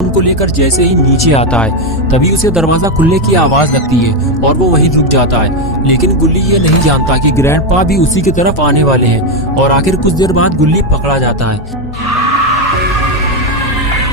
को लेकर जैसे ही नीचे आता है तभी उसे दरवाजा खुलने की आवाज लगती है और वो वहीं रुक जाता है। लेकिन गुल्ली ये नहीं जानता कि ग्रैंडपा भी उसी की तरफ आने वाले हैं और आखिर कुछ देर बाद गुल्ली पकड़ा जाता है।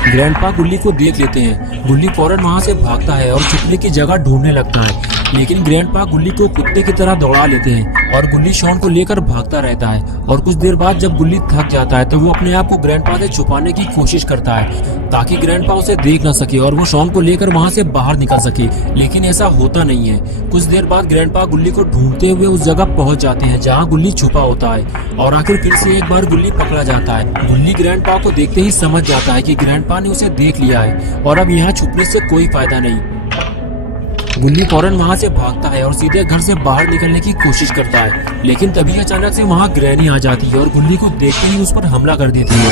ग्रैंडपा गुल्ली को देख लेते हैं। गुल्ली फौरन वहाँ से भागता है और छुपने की जगह ढूंढने लगता है, लेकिन ग्रैंडपा गुल्ली को कुत्ते की तरह दौड़ा लेते हैं और गुल्ली शॉन को लेकर भागता रहता है। और कुछ देर बाद जब गुल्ली थक जाता है तो वो अपने आप को ग्रैंडपा से छुपाने की कोशिश करता है ताकि ग्रैंडपा उसे देख न सके और वो शॉन को लेकर वहाँ से बाहर निकल सके, लेकिन ऐसा होता नहीं है। कुछ देर बाद ग्रैंडपा गुल्ली को ढूंढते हुए उस जगह पहुँच जाते हैं जहाँ गुल्ली छुपा होता है और आखिर फिर से एक बार गुल्ली पकड़ा जाता है। गुल्ली ग्रैंडपा को देखते ही समझ जाता है कि ग्रैंडपा ने उसे देख लिया है और अब यहाँ छुपने से कोई फायदा नहीं। गुल्ली फौरन वहाँ से भागता है और सीधे घर से बाहर निकलने की कोशिश करता है, लेकिन तभी अचानक से वहाँ ग्रैनी आ जाती है और गुल्ली को देखते ही उस पर हमला कर देती है।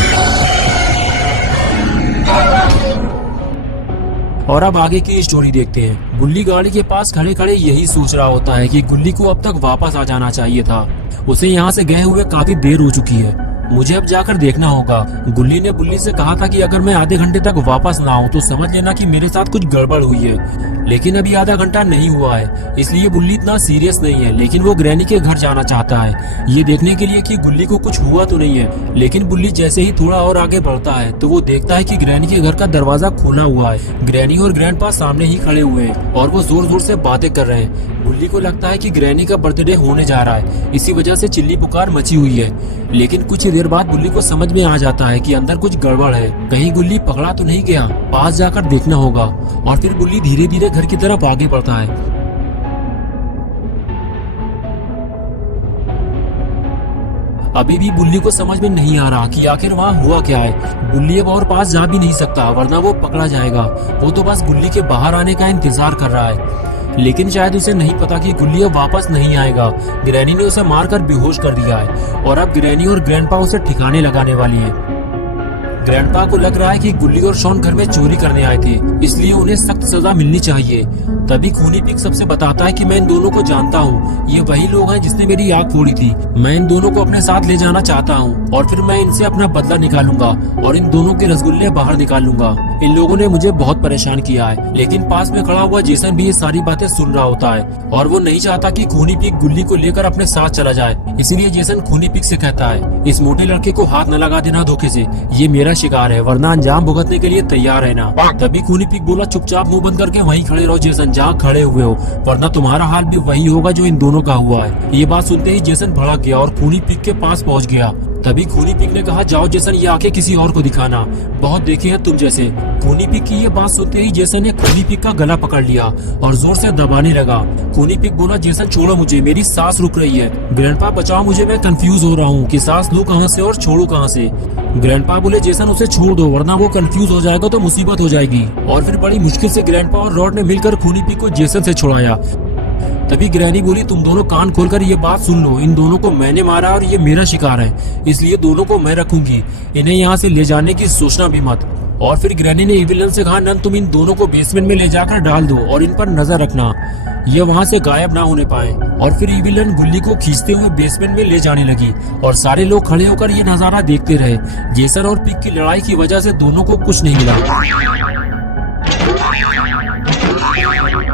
और अब आगे की स्टोरी देखते हैं। गुल्ली गाड़ी के पास खड़े खड़े यही सोच रहा होता है कि गुल्ली को अब तक वापस आ जाना चाहिए था। उसे यहाँ से गए हुए काफी देर हो चुकी है, मुझे अब जाकर देखना होगा। गुल्ली ने बुल्ली से कहा था कि अगर मैं आधे घंटे तक वापस ना आऊं तो समझ लेना कि मेरे साथ कुछ गड़बड़ हुई है, लेकिन अभी आधा घंटा नहीं हुआ है, इसलिए बुल्ली इतना सीरियस नहीं है। लेकिन वो ग्रैनी के घर जाना चाहता है ये देखने के लिए कि गुल्ली को कुछ हुआ तो नहीं है। लेकिन बुल्ली जैसे ही थोड़ा और आगे बढ़ता है तो वो देखता है कि ग्रैनी के घर का दरवाजा खुला हुआ है। ग्रैनी और ग्रैंडपा सामने ही खड़े हुए हैं और वो जोर जोर से बातें कर रहे हैं। बुल्ली को लगता है कि ग्रैनी का बर्थडे होने जा रहा है, इसी वजह से चिल्ली पुकार मची हुई है। लेकिन कुछ ही देर बाद बुल्ली को समझ में आ जाता है कि अंदर कुछ गड़बड़ है, कहीं गुल्ली पकड़ा तो नहीं गया, पास जाकर देखना होगा। और फिर बुल्ली धीरे धीरे घर की तरफ आगे बढ़ता है। अभी भी बुल्ली को समझ में नहीं आ रहा कि आखिर वहाँ हुआ क्या है। बुल्ली अब और पास जा भी नहीं सकता वरना वो पकड़ा जाएगा। वो तो बस गुल्ली के बाहर आने का इंतजार कर रहा है, लेकिन शायद उसे नहीं पता कि गुल्ली अब वापस नहीं आएगा। ग्रैनी ने उसे मारकर बेहोश कर दिया है और अब ग्रैनी और ग्रैंडपा उसे ठिकाने लगाने वाली है। ग्रैंडपा को लग रहा है कि गुल्ली और शॉन घर में चोरी करने आए थे, इसलिए उन्हें सख्त सजा मिलनी चाहिए। तभी खूनी पिग सबसे बताता है कि मैं इन दोनों को जानता हूँ, ये वही लोग हैं जिसने मेरी आँख फोड़ी थी। मैं इन दोनों को अपने साथ ले जाना चाहता हूँ और फिर मैं इनसे अपना बदला निकालूंगा और इन दोनों के रसगुल्ले बाहर निकालूंगा। इन लोगों ने मुझे बहुत परेशान किया है। लेकिन पास में खड़ा हुआ जेसन भी ये सारी बातें सुन रहा होता है और वो नहीं चाहता कि खूनी पिग गुल्ली को लेकर अपने साथ चला जाए। इसीलिए जेसन खूनी पिग से कहता है, इस मोटे लड़के को हाथ न लगा देना धोखे से, ये मेरा शिकार है, वरना अंजाम भुगतने के लिए तैयार रहना। तभी खूनी पिग बोला, चुपचाप मुंह बंद करके वहीं खड़े रहो जेसन, जहाँ खड़े हुए हो, वरना तुम्हारा हाल भी वही होगा जो इन दोनों का हुआ है। ये बात सुनते ही जेसन भड़क गया और खूनी पिग के पास पहुँच गया। तभी खूनी पिग ने कहा, जाओ जेसन, ये आंखें किसी और को दिखाना, बहुत देखे हैं तुम जैसे। खूनी पिग की ये बात सुनते ही जेसन ने खूनी पिग का गला पकड़ लिया और जोर से दबाने लगा। खूनी पिग बोला, जेसन छोड़ो मुझे, मेरी सांस रुक रही है। ग्रैंडपा बचाओ मुझे, मैं कंफ्यूज हो रहा हूँ कि सांस लूं कहाँ से और छोड़ू कहाँ से। ग्रैंडपा बोले, जेसन उसे छोड़ दो, वरना वो कंफ्यूज हो जाएगा तो मुसीबत हो जाएगी। और फिर बड़ी मुश्किल से ग्रैंडपा और रॉड ने मिलकर खूनी पिग को जेसन से छुड़ाया। तभी ग्रैनी बोली, तुम दोनों कान खोलकर ये बात सुन लो, इन दोनों को मैंने मारा और ये मेरा शिकार है, इसलिए दोनों को मैं रखूंगी, इन्हें यहाँ से ले जाने की सोचना भी मत। और फिर ग्रैनी ने इविलन से कहा, नन तुम इन दोनों को बेसमेंट में ले जाकर डाल दो और इन पर नजर रखना, ये वहाँ से गायब ना होने पाए। और फिर इविलन गुल्ली को खींचते हुए बेसमेंट में ले जाने लगी और सारे लोग खड़े होकर ये नजारा देखते रहे। जेसन और पिग की लड़ाई की वजह से दोनों को कुछ नहीं मिला।